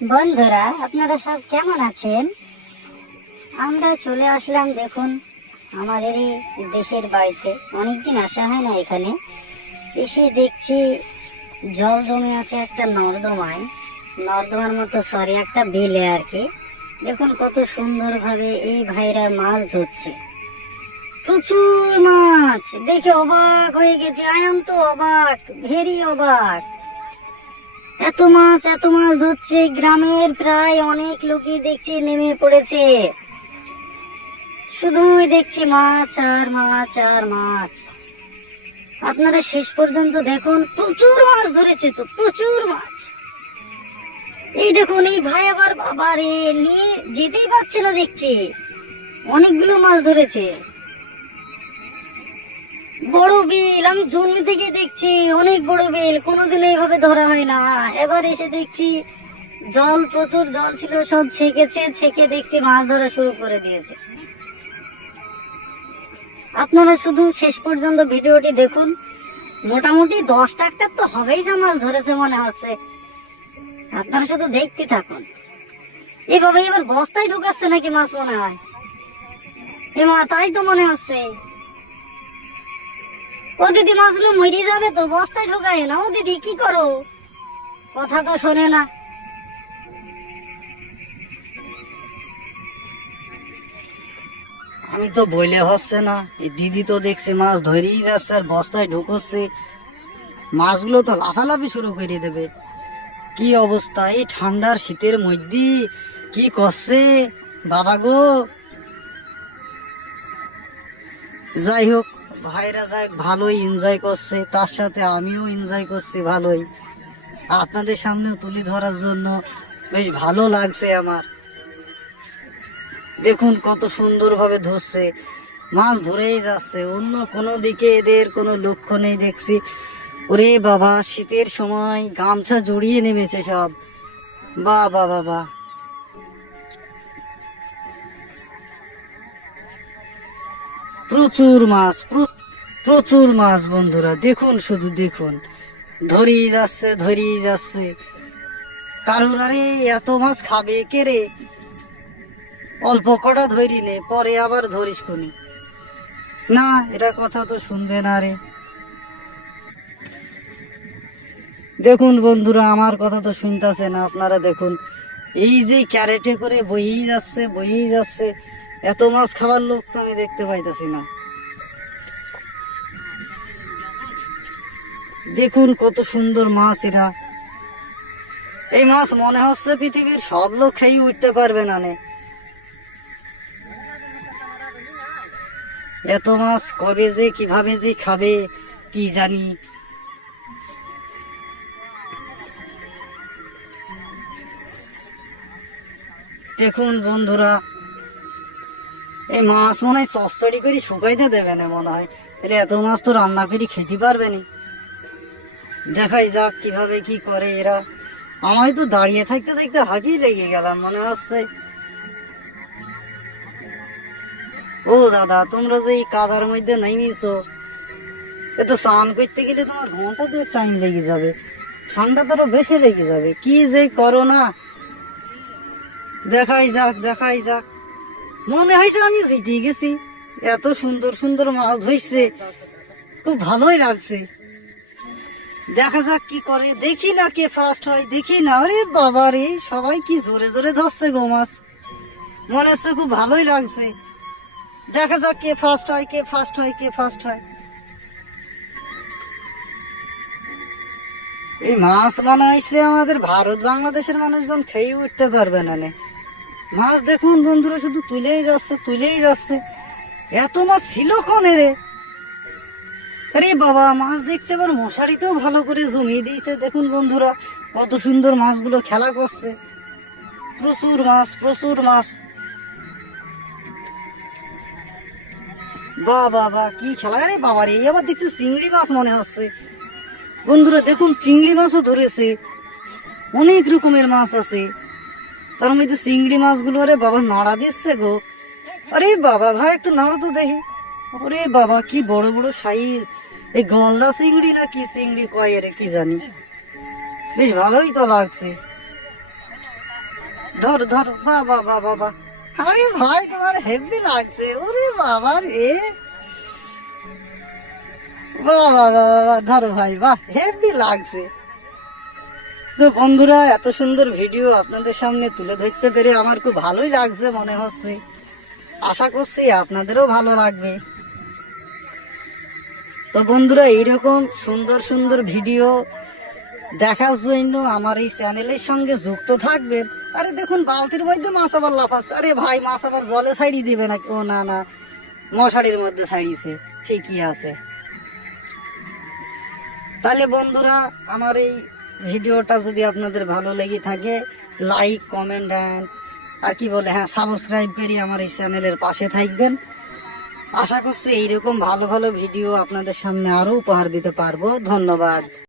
বন্ধুরা, আপনারা সব কেমন আছেন? আমরা চলে আসলাম দেখুন আমাদেরই দেশের বাড়িতে। অনেকদিন আসা হয় না এখানে। এসে দেখছি জল জমে আছে একটা নর্দমায়, নর্দমার মতো সরি একটা বিলে আর কি। দেখুন কত সুন্দরভাবে এই ভাইরা মাছ ধরছে, প্রচুর মাছ। দেখে অবাক হয়ে গেছে, আই এম তো অবাক, ভেরি অবাক। এত মাছ ধরছে, গ্রামের প্রায় অনেক লোকই দেখছি নেমে পড়েছে। শুধুই দেখছি মাছ আর মাছ আর মাছ। আপনারা শেষ পর্যন্ত দেখুন, প্রচুর মাছ ধরেছে, তো প্রচুর মাছ। এই দেখুন এই ভাই আবার বাবারে নিয়ে যেতেই পারছে না, দেখছি অনেকগুলো মাছ ধরেছে। বড় বিল, আমি জন্ম থেকে দেখছি অনেক বড় বিল, কোনোদিন এইভাবে ধরা হয় না। এবার এসে দেখছি জল, প্রচুর জল ছিল, সব ছেকে দেখছি মাছ ধরা শুরু করে দিয়েছে। আপনারা শুধু শেষ পর্যন্ত ভিডিওটি দেখুন। মোটামুটি 10 ট্রাক্টর তো হবেই যা মাছ ধরেছে মনে হচ্ছে। আপনারা শুধু দেখতে থাকুন। এভাবে এবার বস্তায় ঢুকাচ্ছে নাকি মাছ মনে হয়, এমা তাই তো মনে হচ্ছে। ও দিদি, মাছগুলো মরে যাবে তো, বস্তায় ঢোকায় না। ও দিদি কি করো, কথা তো শোনে না। আমি তো বইলে হচ্ছে না, এই দিদি তো দেখছে মাছ ধরেই যাচ্ছে আর বস্তায় ঢুকছে। মাছগুলো তো লাফালাফি শুরু করে দেবে। কি অবস্থা এই ঠান্ডার শীতের মধ্যে, কি করছে বাবা গো। যাই হোক, ভাইরা যাই ভালোই এনজয় করছে, তার সাথে আমিও এনজয় করছি ভালোই। আপনাদের সামনেও তুলে ধরার জন্য বেশ ভালো লাগছে আমার। দেখুন কত সুন্দরভাবে ধরছে, মাছ ধরেই যাচ্ছে, অন্য কোনো দিকে এদের কোনো লক্ষ্য নেই দেখছি। ওরে বাবা, শীতের সময় গামছা জড়িয়ে নেমেছে সব। বাবা বাবা, প্রচুর মাছ, প্রচুর মাছ বন্ধুরা। দেখুন, শুধু দেখুন, ধরেই যাচ্ছে। কারোর আরে এত মাছ খাবে কে রে, অল্প কটা ধরি নে, পরে আবার ধরিস কোনি না, এটা কথা তো শুনবে না রে। দেখুন বন্ধুরা, আমার কথা তো শুনতেছে না। আপনারা দেখুন, এই যে ক্যারেটে করে বইয়েই যাচ্ছে। এত মাছ খাওয়ার লোক তো আমি দেখতে পাইতেছি না। দেখুন কত সুন্দর মাছ এরা। এই মাছ মনে হচ্ছে পৃথিবীর সব লোক খেয়ে উঠতে পারবে না নে। এত মাছ কবে যে কিভাবে যে খাবে কি জানি। দেখুন বন্ধুরা, এই মাছ মনে হয় চচ্চড়ি করে শুকাইতে দেবে না মনে হয়, তাহলে এত মাছ তো রান্না করে খেতে পারবে না। দেখাই যাক কিভাবে কি করে এরা। আমায় তো দাঁড়িয়ে থাকতে হাঁপিয়ে লেগে গেলাম মনে হচ্ছে। ও দাদা, তোমরা যে এই কাদার মধ্যে নামিয়েছো, এ তো স্নান করতে গেলে তোমার ঘন্টা 2 টাইম লেগে যাবে, ঠান্ডা তো আরো বেশি লেগে যাবে। কি যে করো না। দেখাই যাক। মনে হয়েছে আমি জিতে গেছি, এত সুন্দর সুন্দর মাছ ধরছে, খুব ভালোই লাগছে। দেখা যাক কি করে, দেখি না কে ফার্স্ট হয়, দেখি না। আরে বাবা রে, সবাই কি জোরে জোরে ধরছে গো মাছ, মনে হচ্ছে খুব ভালোই লাগছে। দেখা যাক কে ফার্স্ট হয়। এই মাছ মনে হয়েছে আমাদের ভারত বাংলাদেশের মানুষজন খেয়ে উঠতে পারবে না নে। মাছ দেখুন বন্ধুরা, শুধু তুলেই যাচ্ছে। এত মাছ ছিল কনে রে। আরে বাবা, মাছ দেখছে এবার মশারিতেও ভালো করে জমিয়ে দিয়েছে। দেখুন বন্ধুরা, কত সুন্দর মাছগুলো খেলা করছে। প্রচুর মাছ। বাবা কি খেলা রে বাবা রে। আবার দেখছি চিংড়ি মাছ মনে হচ্ছে বন্ধুরা। দেখুন চিংড়ি মাছও ধরেছে, অনেক রকমের মাছ আছে, তার মধ্যে চিংড়ি মাছগুলো আরে বাবা নাড়া দিচ্ছে গো। আরে বাবা ভাই, একটু নাড়া তো দেখি। ওরে বাবা, কি বড় বড় সাইজ। এই গলদা চিংড়ি না কি চিংড়ি কয় রে কি জানি, বেশ ভালোই তো লাগছে। ধর ধর, বাবা বাবা বাবা, আরে ভাই তোমার হেভি লাগছে, ওরে বাবা রে, বাহ বাহ বাহ বাহ, ধরো ভাই, বাহ হেভি লাগছে। তো বন্ধুরা, এত সুন্দর ভিডিও আপনাদের সামনে তুলে ধরতে পেরে আমার খুব ভালোই লাগছে মনে হচ্ছে। আশা করছি আপনাদেরও ভালো লাগবে। তো বন্ধুরা, এইরকম সুন্দর সুন্দর ভিডিও দেখার জন্য আমার এই চ্যানেলের সঙ্গে যুক্ত থাকবেন। আরে দেখুন, বালতির মধ্যে মাছ আবার লাফাচ্ছে। আরে ভাই, মাছ আবার জলে ছাড়িয়ে দিবে নাকি? ও না না, মশারির মধ্যে ছাড়িয়েছে, ঠিকই আছে। তাহলে বন্ধুরা, আমার এই ভিডিওটা যদি আপনাদের ভালো লেগে থাকে, লাইক কমেন্ট আর কি বলে, হ্যাঁ, সাবস্ক্রাইব করে আমার এই চ্যানেলের পাশে থাকবেন। আশা করছি এইরকম ভালো ভালো ভিডিও আপনাদের সামনে আরো উপহার দিতে পারবো। ধন্যবাদ।